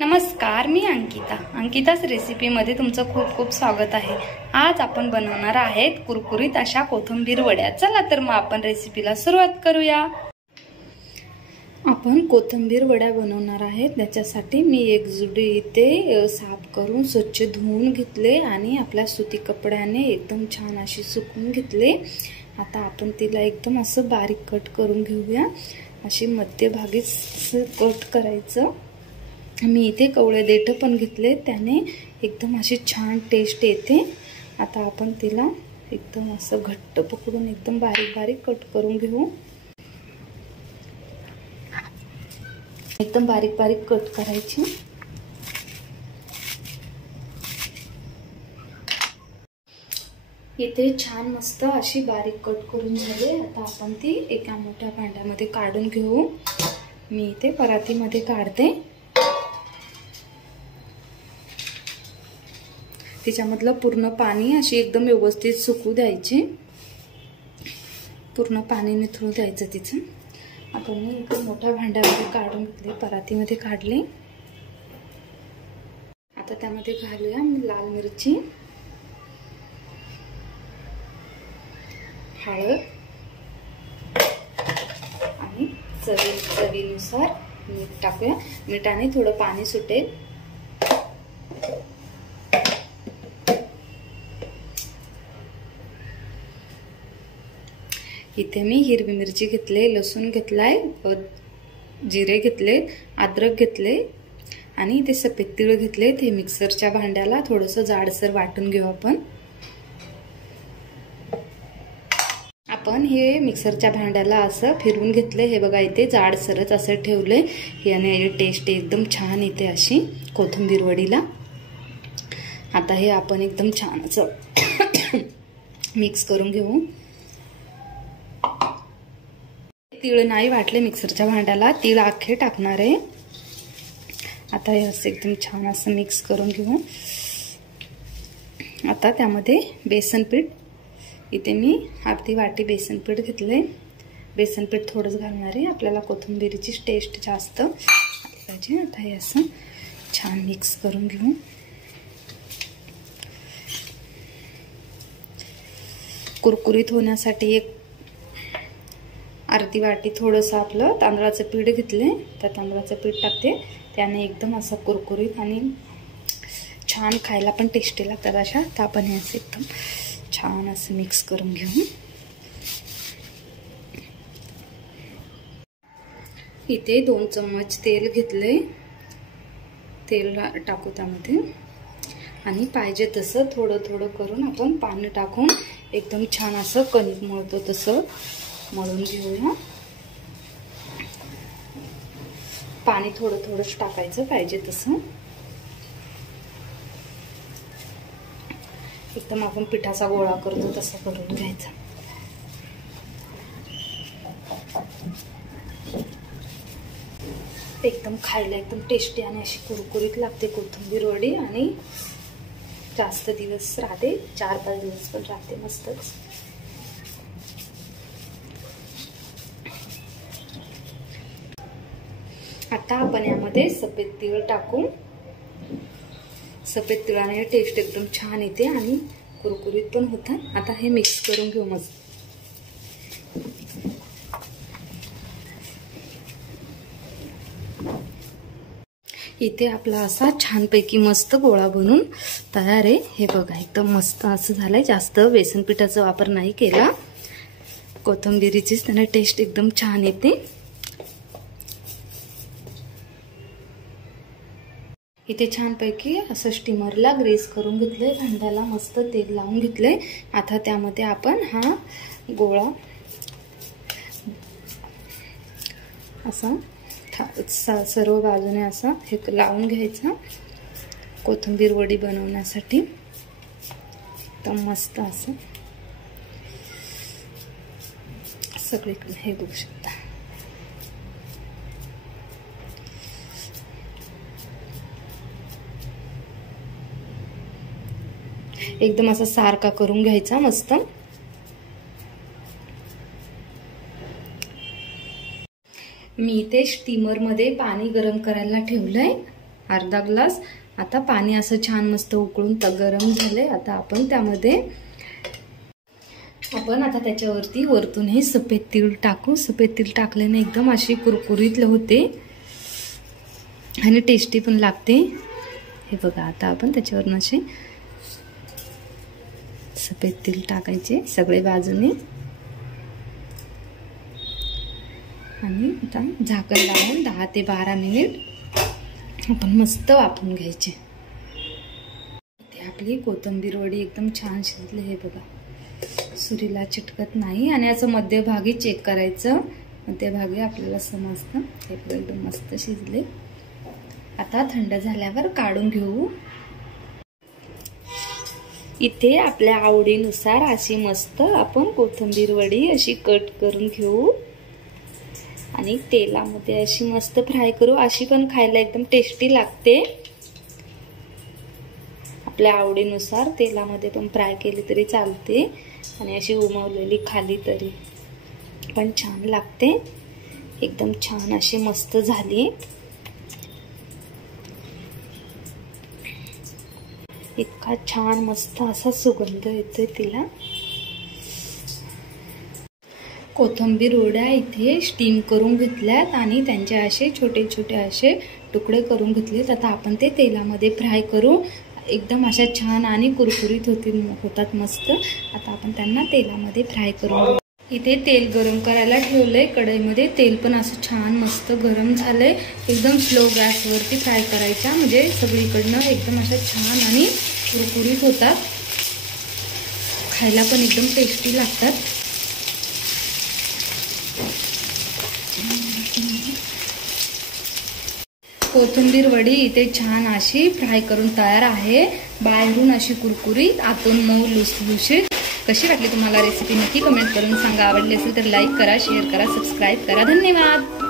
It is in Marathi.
नमस्कार, मी अंकिताच रेसिपीमध्ये तुमचं खूप खूप स्वागत आहे। आज आपण बनवणार आहेत कुरकुरीत अशा कोथिंबीर वड्या। चला तर मग आपण रेसिपीला सुरुवात करूया। आपण कोथिंबीर वड्या बनवणार आहेत। त्याच्यासाठी मी एक जुडी इथे साफ करून स्वच्छ धुवून घेतले आणि आपल्या सुती कपड्याने एकदम छान अशी सुकवून घेतले। आता आपण तिला एकदम असं बारीक कट करून घेऊया। अशी मध्यभागी कट करायचं। मी इथे कवळे देठ पण घेतले, त्याने एकदम अशी छान टेस्ट येते। आता आपण तिला एकदम असं घट्ट पकडून एकदम बारीक बारीक कट करून घेऊ। एकदम बारीक बारीक कट करायची। इथे छान मस्त अशी बारीक कट करून झाले। आता आपण ती एका मोठ्या भांड्यामध्ये काढून घेऊ। मी इथे परातीमध्ये काढते। तिच्यामधलं पूर्ण पाणी अशी एकदम व्यवस्थित सुकू द्यायची। पूर्ण पाणी निथळू द्यायचं तिचं। आपण मी एका मोठ्या भांड्यामध्ये काढून घेतले, परातीमध्ये काढले। आता त्यामध्ये घालूया मी लाल मिरची, हळद आणि चवीनुसार मीठ टाकूया। मिठाने थोडं पाणी सुटेल। इथे मी हिरवी मिरची घेतले, लसूण घेतलाय, जिरे घेतले, अद्रक घेतले आणि इथे सफेद तीळ घेतले। ते मिक्सरच्या भांड्याला थोडंसं जाडसर वाटून घेऊ आपण हे मिक्सरच्या भांड्याला असं फिरवून घेतले। हे बघा इथे जाडसरच असं ठेवले। याने टेस्ट एकदम छान येते अशी कोथिंबीर वडीला। आता हे आपण एकदम छान असं मिक्स करून घेऊ। तीळ नाही वाटले मिक्सरच्या भांड्याला, तीळ अख्खे टाकणार आहे। आता हे असं एकदम छान असं मिक्स करून घेऊ। आता त्यामध्ये बेसन पीठ, इथे मी अर्धी वाटी बेसन पीठ घेतले। बेसन पीठ थोडंच घालणार आहे, आपल्याला कोथिंबीरची टेस्ट जास्त पाहिजे। आता हे असं छान मिक्स करून घेऊ। कुरकुरीत होण्यासाठी एक अर्धी वाटी थोडंसं आपलं तांदळाचं पीठ घेतले, त्या तांदळाचं पीठ टाकते। त्याने एकदम असं कुरकुरीत आणि छान खायला पण टेस्टी लागतात अशा। तर आपण हे असं एकदम छान असं मिक्स करून घेऊ। इथे 2 चम्मच तेल घेतले, तेल टाकू त्यामध्ये आणि पाहिजे तसं थोडं थोडं करून आपण पाणी टाकून एकदम छान असं कणिक मळतो तसं मळून घेऊया। पाणी थोडं थोडंच टाकायचं पाहिजे तसं। एकदम आपण पिठाचा गोळा करतो तसं करून घ्यायचं। एकदम खायला एकदम टेस्टी आणि अशी कुरकुरीत लागते कोथिंबीर वडी आणि जास्त दिवस राहते, 4-5 दिवस पण राहते मस्तच। आता आपण यामध्ये सफेद तीळ टाकू। सफेद तिळाने टेस्ट एकदम छान येते आणि कुरकुरीत पण होतात। आता हे मिक्स करून घेऊ मस्त। इथे आपला असा छानपैकी मस्त गोळा बनून तयार आहे। हे बघा एकदम मस्त असं झालंय। जास्त बेसन पिठाचा वापर नाही केला, कोथिंबीरीचीच त्याने टेस्ट एकदम छान येते। इथे छानपैकी असं स्टीमरला ग्रेस करून घेतले, भांड्याला मस्त तेल लावून घेतले। आता त्यामध्ये आपण हा गोळा असा सर्व बाजूने असा हे लावून घ्यायचा कोथिंबीर वडी बनवण्यासाठी। तर मस्त असं सगळीकडे हे बघू शकता। एकदम असा सारखा करून घ्यायचा मस्त। मी इथे स्टीमर मध्ये पाणी गरम करायला ठेवलंय। अर्धा ग्लास. आता पाणी असं छान मस्त उकळून गरम झाले. आता आपण त्यामध्ये आता त्याच्यावरती वरतून हे सफेद तीळ टाकू. सफेद तीळ टाकल्याने एकदम अशी कुरकुरीत होते आणि टेस्टी पण लागते. हे बघा, आता आपण त्याच्यावरून असे सफेद तीळ टाकायचे सगळे बाजूने आणि आता झाकण लावून 10 ते 12 मिनिट आपण मस्त वाफवून घ्यायचे. ते आपली कोथिंबीर वडी एकदम छान शिजली. हे बघा, सुरीला चिटकत नाही आणि असं मध्यभागी चेक करायचं. मध्यभागी आपल्याला समजतं. हे बघा, एकदम मस्त शिजले. आता थंड झाल्यावर काढून घेऊ. इथे आपल्या आवडीनुसार अशी मस्त आपण कोथिंबीर वडी अशी कट करून घेऊ आणि तेलामध्ये अशी मस्त फ्राय करू. अशी पण खायला एकदम टेस्टी लागते. आपल्या आवडीनुसार तेलामध्ये पण फ्राय केली तरी चालते आणि अशी उमवलेली खाली तरी पण छान लागते. एकदम छान अशी मस्त झाली. इतका छान मस्त असा सुगंध येतोय तिला. कोथिंबीर वड्या इथे स्टीम करून घेतल्यात आणि त्यांचे असे छोटे छोटे असे तुकडे करून घेतलेत. आता आपण ते तेलामध्ये फ्राय करू. एकदम अशा छान आणि कुरकुरीत होतात मस्त. आता आपण त्यांना तेलामध्ये फ्राय करून घेऊ. इथे तेल गरम करायला ठेवलंय. कढईमध्ये तेल पण असं छान मस्त गरम झालंय. एकदम स्लो गॅसवरती फ्राय करायचा म्हणजे सगळीकडनं एकदम अशा छान आणि कुरकुरीत होतात. खायला पण एकदम टेस्टी लागतात. कोथिंबीर वडी इथे छान अशी फ्राय करून तयार आहे. बाहेरून अशी कुरकुरीत, आतून मऊ लुसलुशीत. कशी वाटली तुम्हाला रेसिपी नक्की कमेंट करून सांगा. आवडली असेल तर लाईक करा, शेअर करा, सबस्क्राईब करा. धन्यवाद.